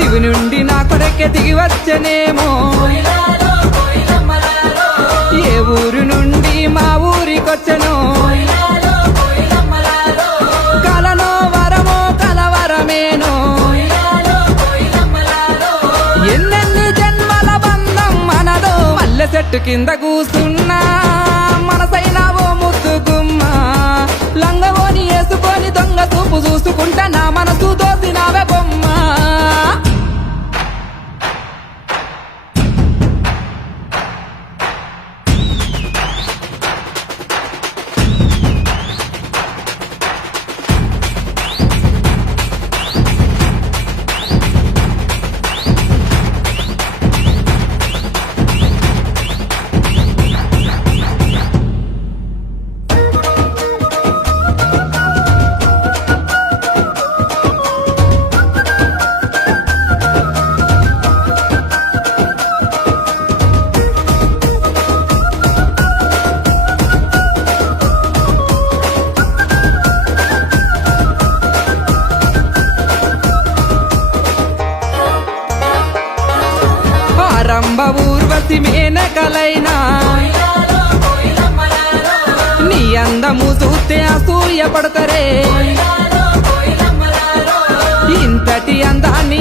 దివి నుండి నా కొరకే దిగి వచ్చనేమో ఏ ఊరు నుండి మా ఊరికొచ్చను కలనో వరమో కలవరమేనో ఎన్నెన్ని జన్మల బంధం మనదో మల్లె చెట్టు కింద కూసున్నా మనసైనా ఓ ముద్దు గుమ్మ లంగవోని వేసుకొని దొంగ చూపు చూసుకుంటా నా మనసు దోసినావే బొమ్మ రంభ ఊర్వశి మేనకలైనా నీ అందము చూస్తే అసూయ పడతరే ఇంతటి అందాన్ని